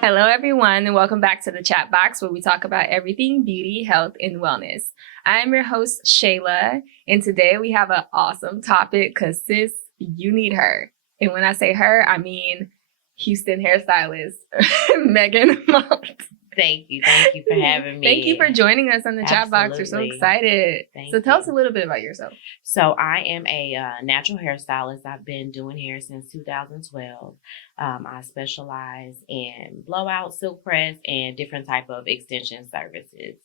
Hello, everyone, and welcome back to the Chatbox, where we talk about everything beauty, health, and wellness. I am your host, Shayla, and today we have an awesome topic because sis, you need her. And when I say her, I mean Houston hairstylist, Meagan Motte. Thank you for having me. Thank you for joining us on the Chatbox. We're so excited. Tell us a little bit about yourself. So I am a natural hairstylist. I've been doing hair since 2012. I specialize in blowout, silk press, and different type of extension services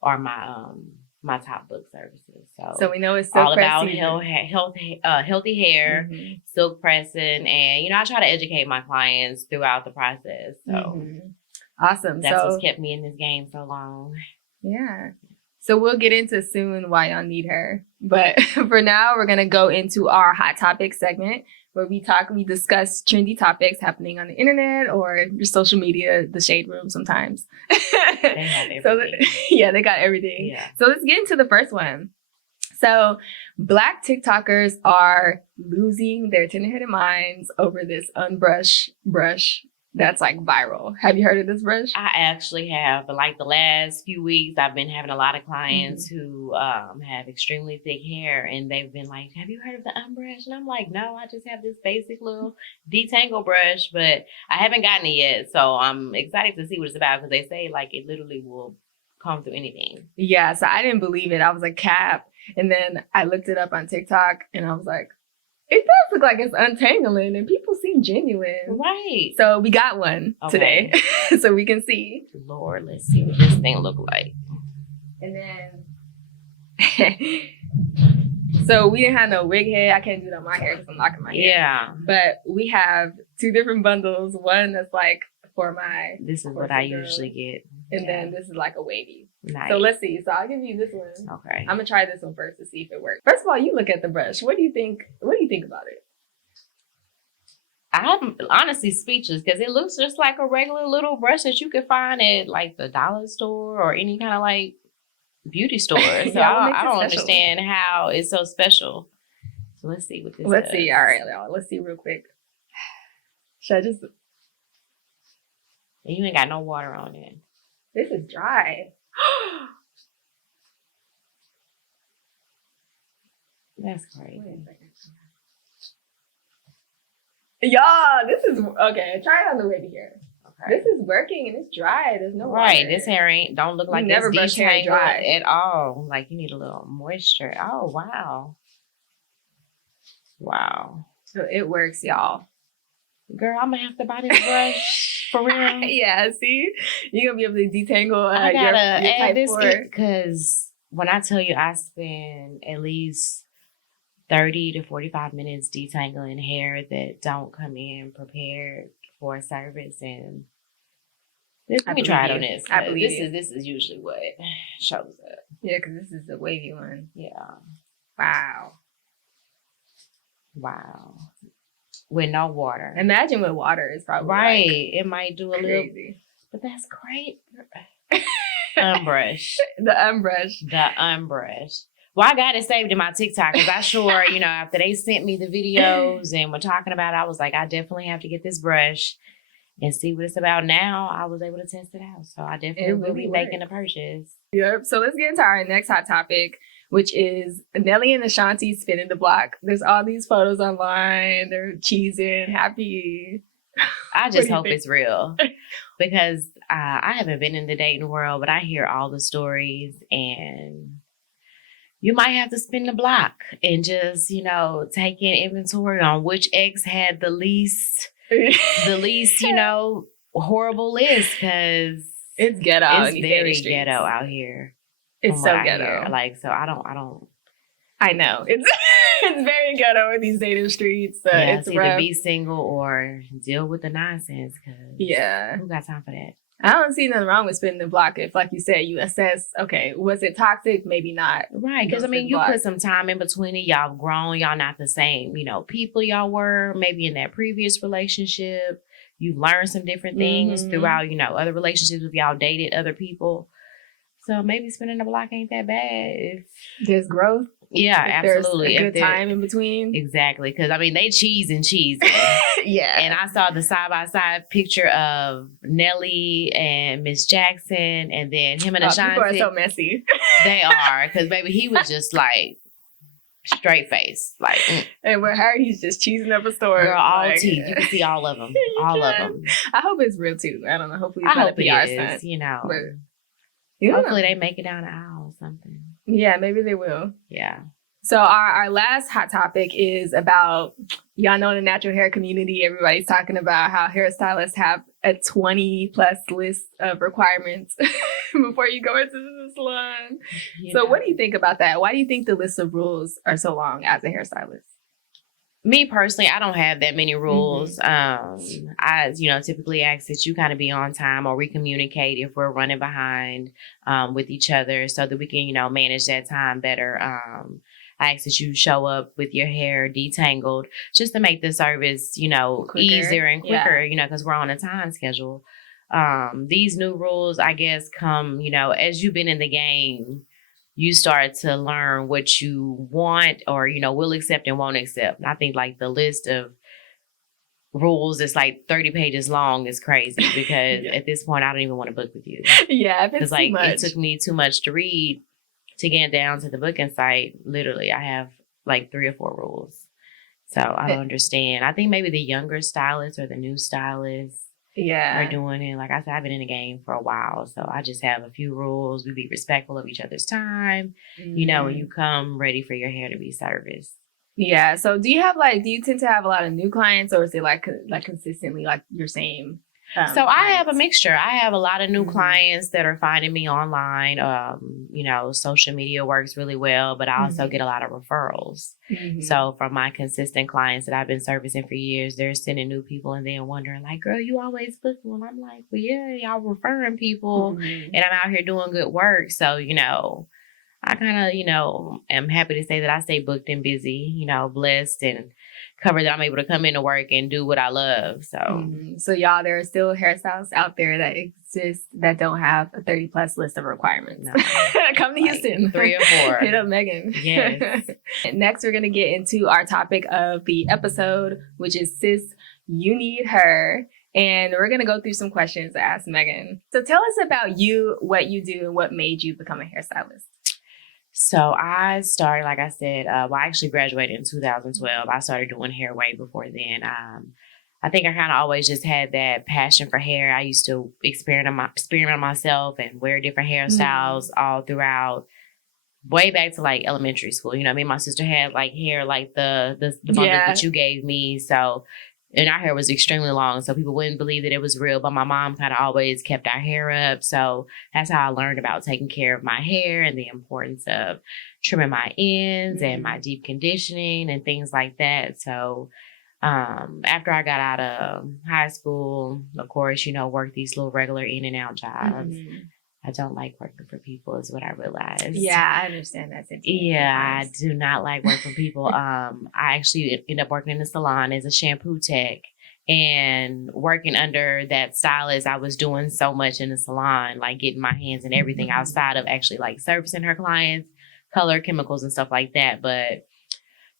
are my top book services. So we know it's silk all about healthy hair, silk pressing, and I try to educate my clients throughout the process. So. Awesome. That's what's kept me in this game so long. Yeah. So we'll get into soon why y'all need her. But for now, we're going to go into our hot topic segment where we discuss trendy topics happening on the internet or your social media, the shade room sometimes. They have everything. They got everything. Yeah. So let's get into the first one. So Black TikTokers are losing their tender-headed minds over this unbrushed brush that's like viral. Have you heard of this brush? I actually have. But like the last few weeks, I've been having a lot of clients who have extremely thick hair, and they've been like, "Have you heard of the unbrush?" And I'm like, "No, I just have this basic little detangle brush, but I haven't gotten it yet." So I'm excited to see what it's about because they say like it literally will comb through anything. Yeah. So I didn't believe it. I was like, "Cap," and then I looked it up on TikTok, and I was like, it does look like it's untangling and people seem genuine. Right. So we got one today so we can see. Lord, let's see what this thing look like. And then, so we didn't have no wig head. I can't do that on my hair because I'm locking my hair. Yeah. But we have two different bundles. One that's like for my... This is what I usually get. And then this is like a wavy. Nice. So let's see. So I'll give you this one. Okay. I'm gonna try this one first to see if it works. First of all, you look at the brush. What do you think? What do you think about it? I'm honestly speechless because it looks just like a regular little brush that you could find at like the dollar store or any kind of like beauty store. So I don't understand how it's so special. So let's see what this. Let's see. All right, y'all. Let's see real quick. Should I just? You ain't got no water on it. This is dry. That's crazy. Y'all, this is okay. Try it on the way to here. Okay. This is working and it's dry. There's no water. This hair don't look like never brush hair dry at all. Like you need a little moisture. Oh wow. Wow. So it works, y'all. Girl, I'm gonna have to buy this brush for real. Yeah, see, you're gonna be able to detangle. I gotta add this because when I tell you, I spend at least 30 to 45 minutes detangling hair that don't come in prepared for a service, and let me try it on this. I believe this is usually what shows up. Yeah, because this is the wavy one. Yeah. Wow. With no water. Imagine with water is probably right. Like it might do a crazy. Little, but that's great. Unbrush. The unbrush. Well, I got it saved in my TikTok because I sure, after they sent me the videos and were talking about it, I was like, I definitely have to get this brush and see what it's about. Now I was able to test it out, so I definitely will be making a purchase. Yep. So let's get into our next hot topic, which is Nelly and Ashanti spinning the block. There's all these photos online. They're cheesing, happy. I just hope it's real because I haven't been in the dating world, but I hear all the stories, and you might have to spin the block and just, taking inventory on which ex had the least, horrible list because it's ghetto. It's very ghetto out here. It's so ghetto. I don't. I know. It's very ghetto in these dating streets. It's either be single or deal with the nonsense. Who got time for that? I don't see nothing wrong with spinning the block if, like you said, you assess, okay, was it toxic? Maybe not. Right, because, you put some time in between it. Y'all grown. Y'all not the same, people y'all were maybe in that previous relationship. You've learned some different things throughout, other relationships with y'all dated other people. So maybe spinning the block ain't that bad. There's growth. Yeah, absolutely. There's a good time in between. Exactly. Because, I mean, they cheese and cheese. Yeah. And I saw the side-by-side picture of Nelly and Miss Jackson, and then him and Ashanti. People are so messy. They are. Because, baby, he was just like straight face. Like, And with her, he's just cheesing up a store. Girl, all teeth. You can see all of them. All of them. I hope it's real, too. I don't know. Hopefully I it's not hope a it PR is, stunt. you know. But, hopefully they make it down the aisle or something. Yeah, maybe they will. Yeah. So our last hot topic is about, y'all know in the natural hair community, everybody's talking about how hairstylists have a 20 plus list of requirements before you go into the salon. Yeah. So what do you think about that? Why do you think the list of rules are so long as a hairstylist? Me personally, I don't have that many rules. I, typically ask that you kind of be on time, or we communicate if we're running behind with each other, so that we can, manage that time better. I ask that you show up with your hair detangled, just to make the service, quicker. Easier and quicker, because we're on a time schedule. These new rules, I guess, come, as you've been in the game, you start to learn what you want or, will accept and won't accept. And I think like the list of rules that's like 30 pages long is crazy, because at this point, I don't even want to book with you. Yeah, if it's too much. It took me too much to read to get down to the booking site. Literally, I have like 3 or 4 rules. So I don't understand. I think maybe the younger stylists or the new stylists are doing it. Like I said, I've been in the game for a while, so I just have a few rules. We be respectful of each other's time, and you come ready for your hair to be serviced. Yeah. So do you tend to have a lot of new clients, or is it like consistently like your same? So I have a mixture. I have a lot of new clients that are finding me online. Social media works really well, but I also get a lot of referrals. So from my consistent clients that I've been servicing for years, they're sending new people and then wondering like, girl, you always book one. I'm like, well, yeah, y'all referring people and I'm out here doing good work. So, I kind of, am happy to say that I stay booked and busy, blessed and covered, that I'm able to come into work and do what I love. So, So y'all, there are still hairstylists out there that exist that don't have a 30 plus list of requirements. No. Come to Houston. 3 or 4. Hit up Meagan. Yes. Next, we're going to get into our topic of the episode, which is Sis You Need Her. And we're going to go through some questions to ask Meagan. So tell us about you, what you do, and what made you become a hairstylist. So I started, like I said, I actually graduated in 2012. I started doing hair way before then. I think I kind of always just had that passion for hair. I used to experiment myself and wear different hairstyles all throughout, way back to like elementary school. Me and my sister had like hair like the bundle that you gave me. So, and our hair was extremely long, so people wouldn't believe that it was real. But my mom kind of always kept our hair up. So that's how I learned about taking care of my hair and the importance of trimming my ends and my deep conditioning and things like that. So after I got out of high school, of course, worked these little regular in and out jobs. I don't like working for people is what I realized. Yeah, I understand that. Yeah, I do not like working for people. I actually ended up working in the salon as a shampoo tech, and working under that stylist. I was doing so much in the salon, like getting my hands in everything outside of actually like servicing her clients, color, chemicals and stuff like that. But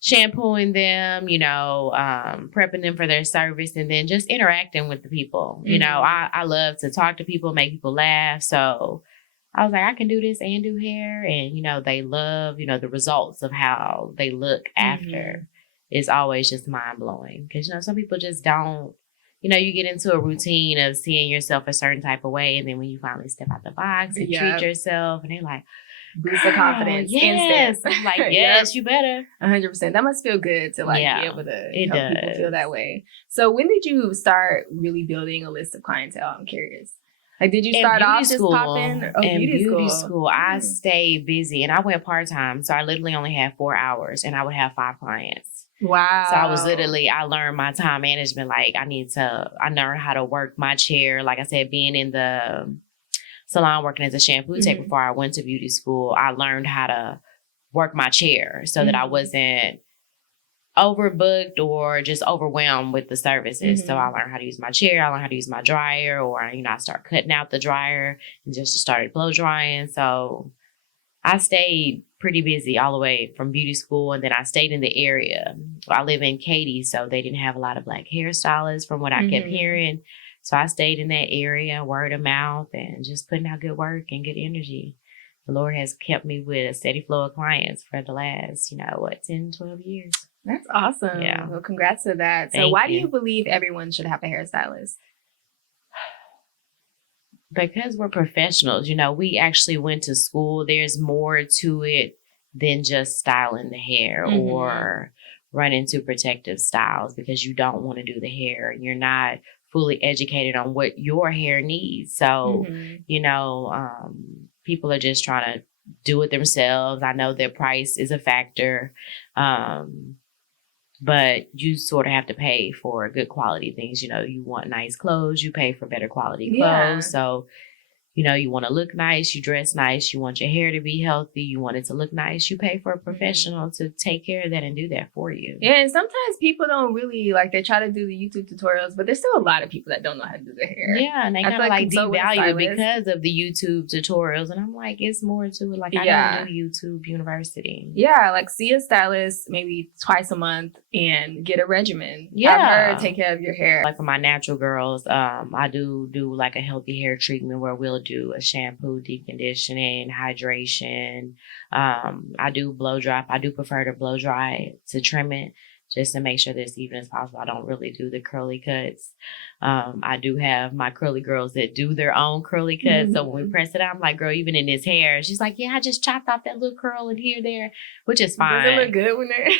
shampooing them, prepping them for their service, and then just interacting with the people. I love to talk to people, make people laugh. So I was like, I can do this and do hair. And, they love, the results of how they look after. It's always just mind blowing. Because, some people just don't, you get into a routine of seeing yourself a certain type of way. And then when you finally step out the box and treat yourself, and they're like, boost the confidence. Yes. I'm like, yes, you better. 100%. That must feel good to be able to help people feel that way. So when did you start really building a list of clientele? I'm curious. Like, did you start off just popping? In beauty school, I stayed busy and I went part-time. So I literally only had 4 hours and I would have 5 clients. Wow. So I learned my time management. Like I learned how to work my chair. Like I said, being in the salon working as a shampoo tech before I went to beauty school, I learned how to work my chair so that I wasn't overbooked or just overwhelmed with the services. So I learned how to use my chair. I learned how to use my dryer, or, I start cutting out the dryer and just started blow drying. So I stayed pretty busy all the way from beauty school. And then I stayed in the area. I live in Katy, so they didn't have a lot of Black hairstylists from what I kept hearing. So I stayed in that area, word of mouth, and just putting out good work and good energy. The Lord has kept me with a steady flow of clients for the last, 10, 12 years. That's awesome. Yeah. Well, congrats to that. So Thank why do you. you believe everyone should have a hairstylist? Because we're professionals, we actually went to school. There's more to it than just styling the hair or running to protective styles, because you don't want to do the hair and you're not fully educated on what your hair needs. So, people are just trying to do it themselves. I know their price is a factor. But you sort of have to pay for good quality things. You want nice clothes, you pay for better quality clothes. Yeah. So, you want to look nice, you dress nice, you want your hair to be healthy, you want it to look nice, you pay for a professional to take care of that and do that for you. Yeah, and sometimes people don't really, they try to do the YouTube tutorials, but there's still a lot of people that don't know how to do their hair. Yeah, and they I kind of feel like devalue stylists- because of the YouTube tutorials. And I'm like, it's more to it. I don't do YouTube University. Yeah, see a stylist maybe twice a month and get a regimen. Yeah. Have her take care of your hair. For my natural girls, I do a healthy hair treatment where we'll do a shampoo, deep conditioning, hydration. I do blow dry. I do prefer to blow dry to trim it, just to make sure that it's even as possible. I don't really do the curly cuts. I do have my curly girls that do their own curly cuts. So when we press it out, I'm like, girl, even in this hair, she's like, yeah, I just chopped off that little curl in here, there, which is fine. Does it look good when they're,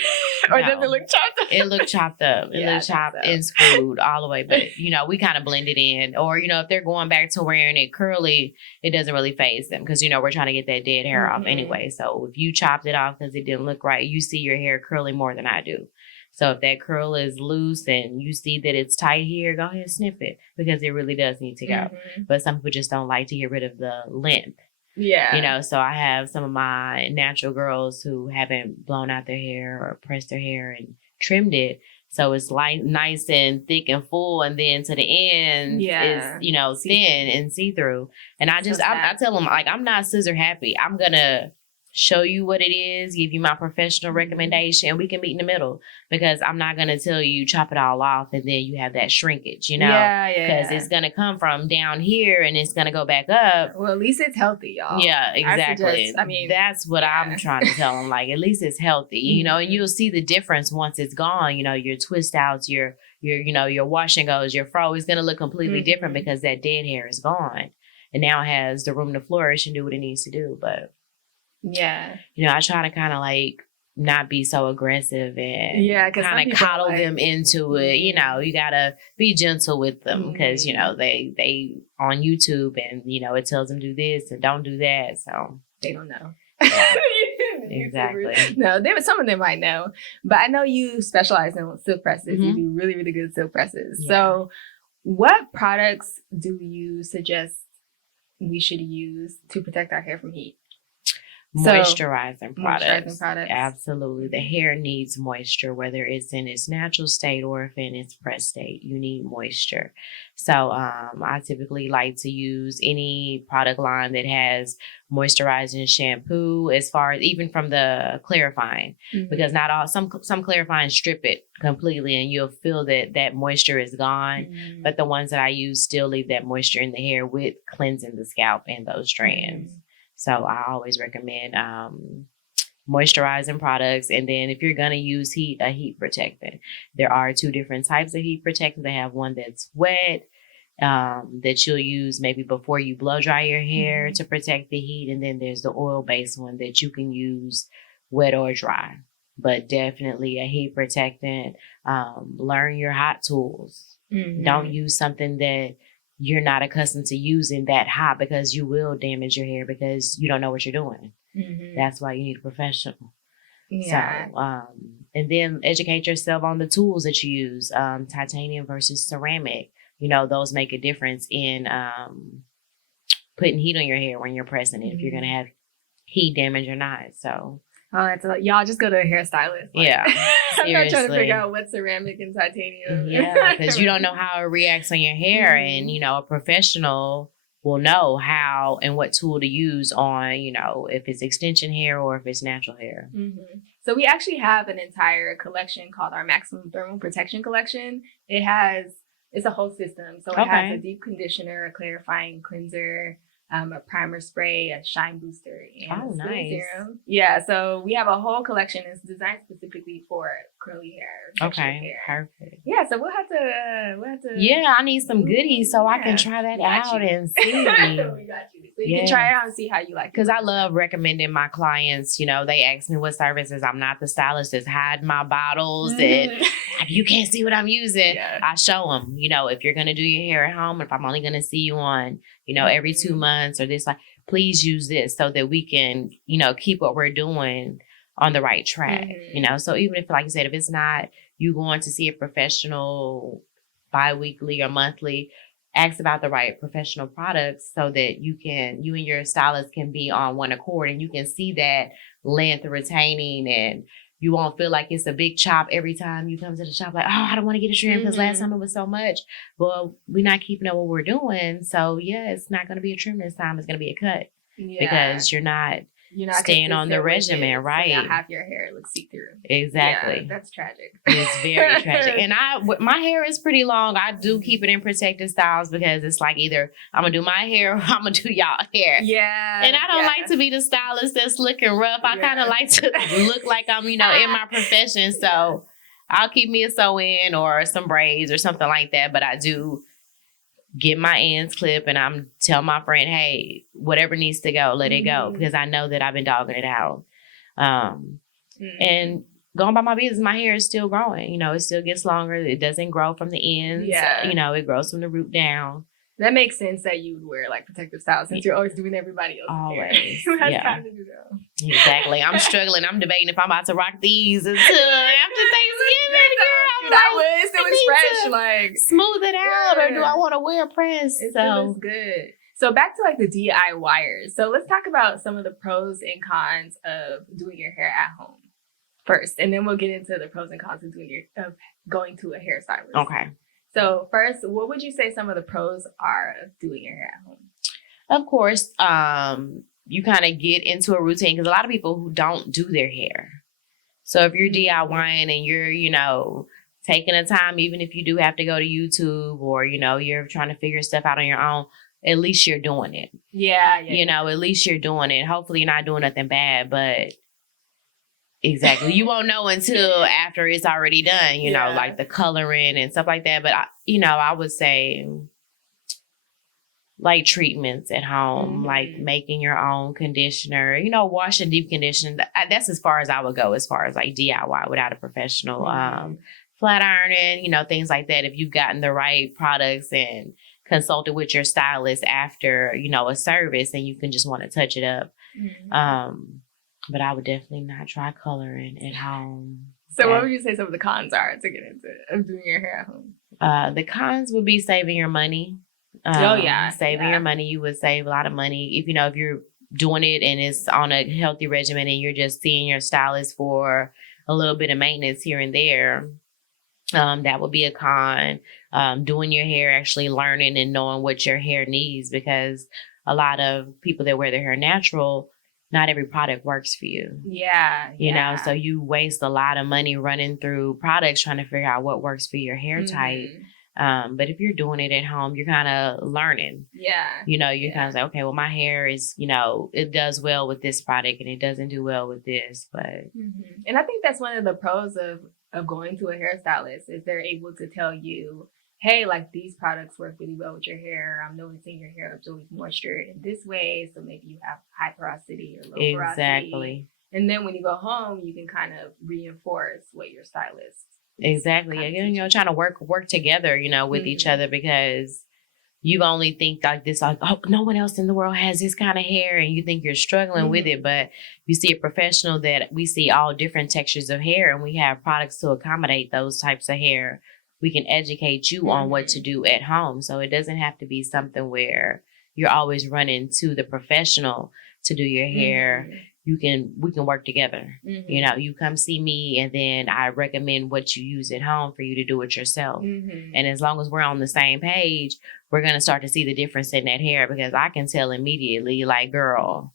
or No. does it look chopped up? It looked chopped up. It Yeah, looked chopped so. and screwed all the way. But, we kind of blend it in. Or, if they're going back to wearing it curly, it doesn't really faze them because, we're trying to get that dead hair off anyway. So if you chopped it off because it didn't look right, you see your hair curly more than I do. So if that curl is loose and you see that it's tight here, go ahead and snip it because it really does need to go. But some people just don't like to get rid of the length. Yeah. So I have some of my natural girls who haven't blown out their hair or pressed their hair and trimmed it. So it's nice and thick and full. And then to the end is, thin and see-through. And I tell them, I'm not scissor happy. I'm going to show you what it is, give you my professional recommendation, and we can meet in the middle because I'm not going to tell you chop it all off and then you have that shrinkage, Yeah. Because it's going to come from down here and it's going to go back up. Well, at least it's healthy, y'all. Yeah, exactly. That's what yeah. I'm trying to tell them. At least it's healthy, and you'll see the difference once it's gone. Your twist outs, your wash and goes, your fro is going to look completely different because that dead hair is gone. And now it has the room to flourish and do what it needs to do. But yeah, I try to kind of not be so aggressive and kind of coddle them into it. You gotta be gentle with them because they on YouTube and it tells them do this and don't do that, so they don't know. Yeah. Exactly. No, some of them might know, but I know you specialize in silk presses. You do really, really good silk presses. Yeah. So, what products do you suggest we should use to protect our hair from heat? Moisturizing products. Moisturizing products. Absolutely. The hair needs moisture, whether it's in its natural state or if in its pressed state, you need moisture. So I typically like to use any product line that has moisturizing shampoo, as far as even from the clarifying, because not all, some clarifying strip it completely and you'll feel that moisture is gone. But the ones that I use still leave that moisture in the hair with cleansing the scalp and those strands. So I always recommend moisturizing products. And then if you're going to use a heat protectant. There are two different types of heat protectants. They have one that's wet that you'll use maybe before you blow dry your hair to protect the heat. And then there's the oil-based one that you can use wet or dry. But definitely a heat protectant. Learn your hot tools. Don't use something that you're not accustomed to using that hot because you will damage your hair because you don't know what you're doing. That's why you need a professional. Yeah. So, and then educate yourself on the tools that you use. Titanium versus ceramic. Those make a difference in putting heat on your hair when you're pressing it, if you're going to have heat damage or not. So. Oh, that's y'all just go to a hairstylist. Yeah. I'm not trying to figure out what ceramic and titanium. Yeah, because you don't know how it reacts on your hair. And, a professional will know how and what tool to use on, if it's extension hair or if it's natural hair. Mm-hmm. So we actually have an entire collection called our Maximum Thermal Protection Collection. It's a whole system. So it has a deep conditioner, a clarifying cleanser, a primer spray, a shine booster, and a nice serum. Yeah, so we have a whole collection. It's designed specifically for curly hair. Okay, perfect. Yeah, so we'll have to. Yeah, I need some goodies so I can try that out and see. We got you. So you can try it out and see how you like it. Because I love recommending my clients. They ask me what services. I'm not the stylist that's hiding my bottles and you can't see what I'm using. Yeah. I show them. If you're gonna do your hair at home, if I'm only gonna see you on, every 2 months or this, please use this so that we can, keep what we're doing on the right track. So even if, like you said, if it's not you going to see a professional bi-weekly or monthly, ask about the right professional products so that you and your stylist can be on one accord and you can see that length retaining, and you won't feel like it's a big chop every time you come to the shop. Like, oh, I don't want to get a trim because last time it was so much. Well, we're not keeping up what we're doing. So yeah, it's not going to be a trim this time. It's going to be a cut because you're not staying on the regimen, right? So now half your hair looks see-through. Exactly. Yeah, that's tragic. It's very tragic. And my hair is pretty long. I do keep it in protective styles because it's like either I'm going to do my hair or I'm going to do y'all hair. Yeah. And I don't like to be the stylist that's looking rough. I kind of like to look like I'm, in my profession. So I'll keep me a sew-in or some braids or something like that. But I do get my ends clipped and I'm tell my friend, hey, whatever needs to go, let it go, because I know that I've been dogging it out. And going by my business, my hair is still growing. It still gets longer. It doesn't grow from the ends. Yeah. It grows from the root down. That makes sense that you would wear protective styles since you're always doing everybody else's hair. Who has time to do that? Exactly. I'm struggling. I'm debating if I'm about to rock these until after Thanksgiving. I would. It was fresh. Smooth it out, or do I want to wear a press? It feels good. So back to the DIYers. So let's talk about some of the pros and cons of doing your hair at home first, and then we'll get into the pros and cons of going to a hairstylist. Okay. So first, what would you say some of the pros are of doing your hair at home? Of course, you kind of get into a routine because a lot of people who don't do their hair. So if you're DIYing and you're, taking a time, even if you do have to go to YouTube or, you're trying to figure stuff out on your own, at least you're doing it. Yeah. At least you're doing it. Hopefully you're not doing nothing bad, but exactly. You won't know until after it's already done, like the coloring and stuff like that. But, I would say treatments at home, like making your own conditioner, washing deep condition. That's as far as I would go as far as DIY without a professional, flat ironing, things like that. If you've gotten the right products and consulted with your stylist after, a service, and you can just want to touch it up. But I would definitely not try coloring at home. So what would you say some of the cons are to get into of doing your hair at home? The cons would be saving your money. Saving your money. You would save a lot of money if you're doing it and it's on a healthy regimen and you're just seeing your stylist for a little bit of maintenance here and there. That would be a con. Doing your hair, actually learning and knowing what your hair needs, because a lot of people that wear their hair natural, not every product works for you. Yeah. So you waste a lot of money running through products trying to figure out what works for your hair type. But if you're doing it at home, you're kind of learning. Yeah. You're kind of like, okay, well, my hair is, it does well with this product and it doesn't do well with this. But and I think that's one of the pros of going to a hairstylist is they're able to tell you, hey, these products work really well with your hair. I'm noticing your hair absorbs moisture in this way, so maybe you have high porosity or low porosity. Exactly. And then when you go home, you can kind of reinforce what your stylist. Exactly. Again, trying to work together, with each other, because you only think this, oh, no one else in the world has this kind of hair, and you think you're struggling with it, but you see a professional that we see all different textures of hair, and we have products to accommodate those types of hair. We can educate you on what to do at home. So it doesn't have to be something where you're always running to the professional to do your hair. we can work together. Mm-hmm. You know, you come see me, and then I recommend what you use at home for you to do it yourself. Mm-hmm. And as long as we're on the same page, we're going to start to see the difference in that hair, because I can tell immediately, like, girl,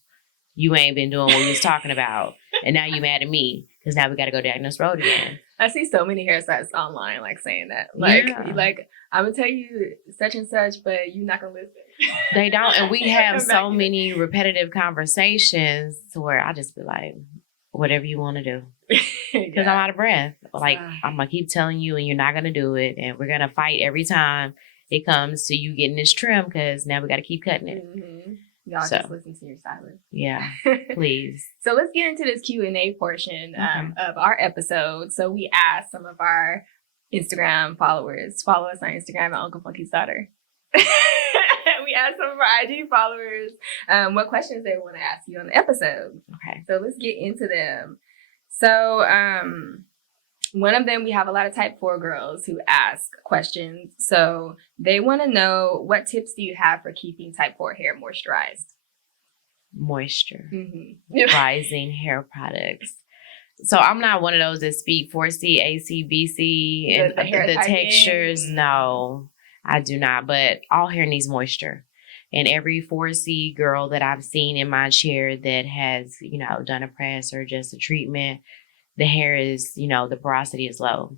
you ain't been doing what you was talking about. And now you mad at me because now we got to go down this road again. I see so many hairstylists online, like, saying that. Like, I'm going to tell you such and such, but you're not going to listen. They don't. And we have so many repetitive conversations to where I just be like, whatever you want to do. Because I'm out of breath. Like, I'm going to keep telling you, and you're not going to do it. And we're going to fight every time it comes to you getting this trim, because now we got to keep cutting it. Mm-hmm. Y'all just listen to your stylist. Yeah, please. So let's get into this Q&A portion of our episode. So we asked some of our Instagram followers, follow us on Instagram at Uncle Funky's Daughter. We asked some of our IG followers what questions they want to ask you on the episode. Okay. So let's get into them. So one of them, we have a lot of type 4 girls who ask questions. So they want to know, what tips do you have for keeping type 4 hair moisturized? Moisture. Mm-hmm. Rising hair products. So I'm not one of those that speak 4C, AC, BC, and the textures. No, I do not. But all hair needs moisture. And every 4C girl that I've seen in my chair that has, you know, done a press or just a treatment, the hair is, you know, the porosity is low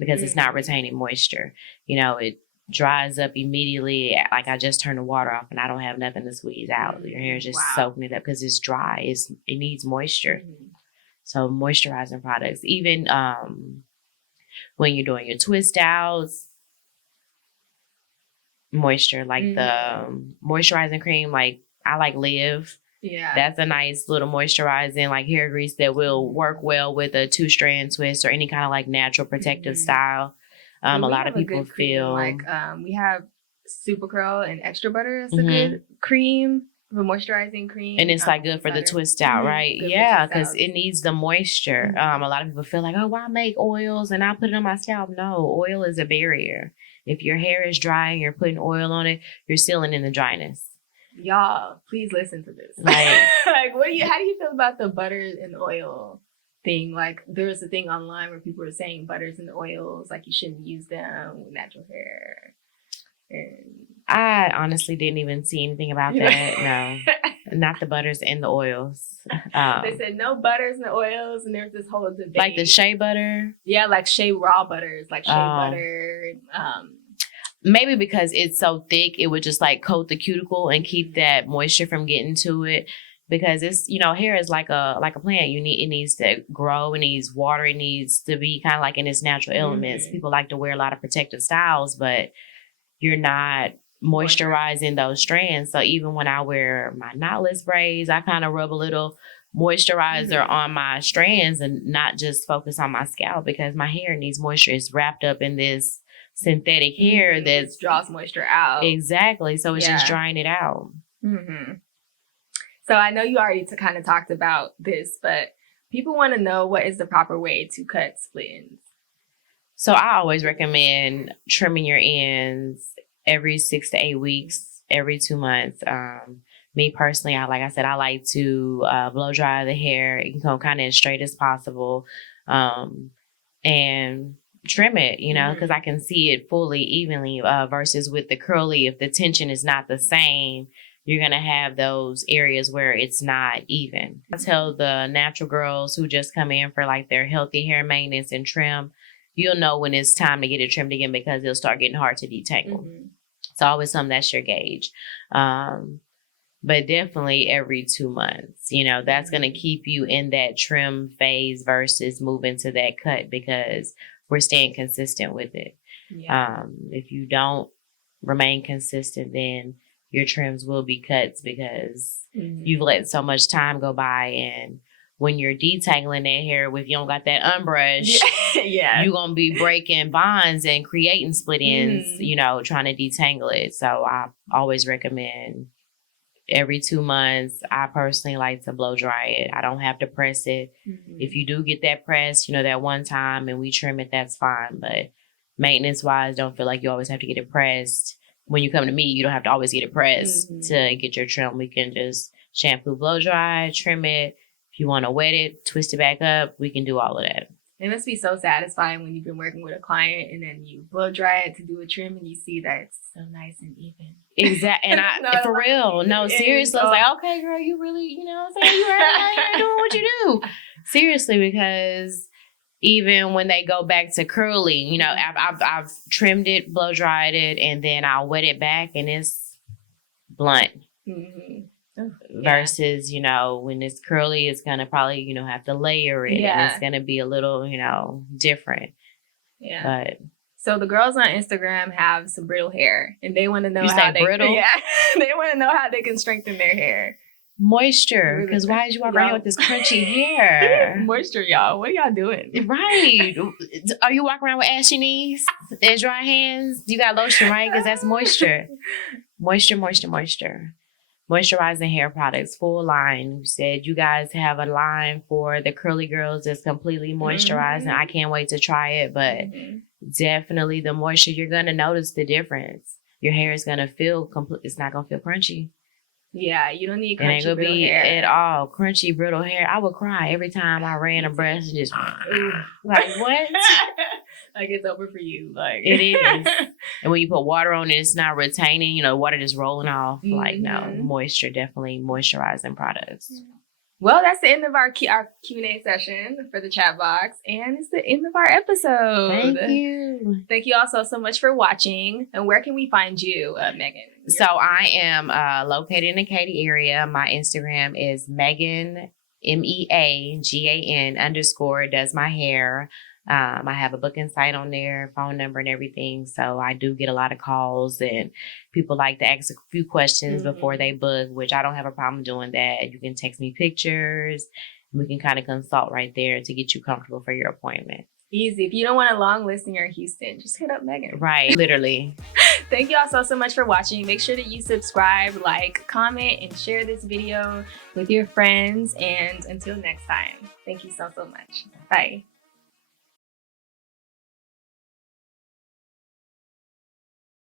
because it's not retaining moisture. You know, it dries up immediately. Like, I just turned the water off and I don't have nothing to squeeze out. Your hair is just soaking it up because it's dry. It needs moisture. Mm-hmm. So moisturizing products, even when you're doing your twist outs, moisture, like the moisturizing cream, like I like Live. Yeah. That's a nice little moisturizing, like, hair grease that will work well with a 2-strand twist or any kind of like natural protective style. A lot of people feel like we have Super Curl and Extra Butter. That's a good cream, the moisturizing cream, and it's like good for the twist out, right? Yeah, because it needs the moisture. A lot of people feel like, oh, why make oils and I put it on my scalp? No, oil is a barrier. If your hair is dry and you're putting oil on it, you're sealing in the dryness. Y'all, please listen to this. Like, how do you feel about the butters and oil thing? Like, there's a thing online where people are saying butters and oils, like, you shouldn't use them with natural hair. And I honestly didn't even see anything about that. No, not the butters and the oils. They said no butters and oils, and there's this whole debate. Like the shea butter? Yeah, like shea raw butters, like shea butter. Maybe because it's so thick, it would just like coat the cuticle and keep that moisture from getting to it. Because it's, you know, hair is like a plant. It needs to grow, it needs water, it needs to be kind of like in its natural elements. People like to wear a lot of protective styles, but you're not moisturizing those strands. So even when I wear my knotless braids, I kind of rub a little moisturizer on my strands and not just focus on my scalp, because my hair needs moisture. It's wrapped up in this synthetic hair that draws moisture out. Exactly. So it's just drying it out. So I know you already kind of talked about this, but people want to know, what is the proper way to cut split ends? So I always recommend trimming your ends every 6 to 8 weeks, every 2 months. Me personally, I like to blow dry the hair. It can come kind of as straight as possible, and trim it, you know, because I can see it fully, evenly, versus with the curly, if the tension is not the same, you're going to have those areas where it's not even. I tell the natural girls who just come in for like their healthy hair maintenance and trim, you'll know when it's time to get it trimmed again, because it'll start getting hard to detangle. It's always something that's your gauge. But definitely every 2 months, you know, that's going to keep you in that trim phase versus moving to that cut, because we're staying consistent with it. If you don't remain consistent, then your trims will be cuts, because you've let so much time go by. And when you're detangling that hair, if you don't got that unbrush, you're going to be breaking bonds and creating split ends, you know, trying to detangle it. So I always recommend every 2 months. I personally like to blow dry it. I don't have to press it. If you do get that press, you know, that one time and we trim it, that's fine. But maintenance wise, don't feel like you always have to get it pressed. When you come to me, you don't have to always get it pressed to get your trim. We can just shampoo, blow dry, trim it. If you want to wet it, twist it back up, we can do all of that. It must be so satisfying when you've been working with a client and then you blow dry it to do a trim and you see that it's so nice and even. Exactly. And for real, no, seriously, I was like, okay, girl, you really, you know what I'm saying? You are doing what you do. Seriously, because even when they go back to curly, you know, I've trimmed it, blow dried it, and then I'll wet it back and it's blunt. Mm-hmm. Versus, you know, when it's curly, it's going to probably, you know, have to layer it and it's going to be a little, you know, different. Yeah. But so the girls on Instagram have some brittle hair and they want to know how they brittle? Yeah. They want to know how they can strengthen their hair. Moisture. Because why did you walk around with this crunchy hair? Moisture, y'all. What are y'all doing? Right. Are you walking around with ashy knees and dry hands? You got lotion, right? Because that's moisture. Moisture. Moisturizing hair products, full line. You said you guys have a line for the curly girls that's completely moisturizing. I can't wait to try it, but definitely the moisture, you're going to notice the difference. Your hair is going to feel complete. It's not going to feel crunchy. Yeah, you don't need crunchy, it ain't gonna brittle be hair at all. Crunchy, brittle hair. I would cry every time I ran a breast and just like, what? Like it's over for you. Like it is. And when you put water on it, it's not retaining. You know, water just rolling off. Like no, moisture, definitely moisturizing products. Well, that's the end of our Q&A session for the chat box, and it's the end of our episode. Thank you. Thank you also so much for watching. And where can we find you, Meagan? So I am located in the Katy area. My Instagram is Meagan, MEAGAN _ does my hair. I have a booking site on there, phone number and everything. So I do get a lot of calls and people like to ask a few questions before they book, which I don't have a problem doing that. You can text me pictures. We can kind of consult right there to get you comfortable for your appointment. Easy. If you don't want a long list and you're in Houston, just hit up Meagan. Right. Literally. Thank you all so much for watching. Make sure that you subscribe, like, comment, and share this video with your friends. And until next time, thank you so much. Bye.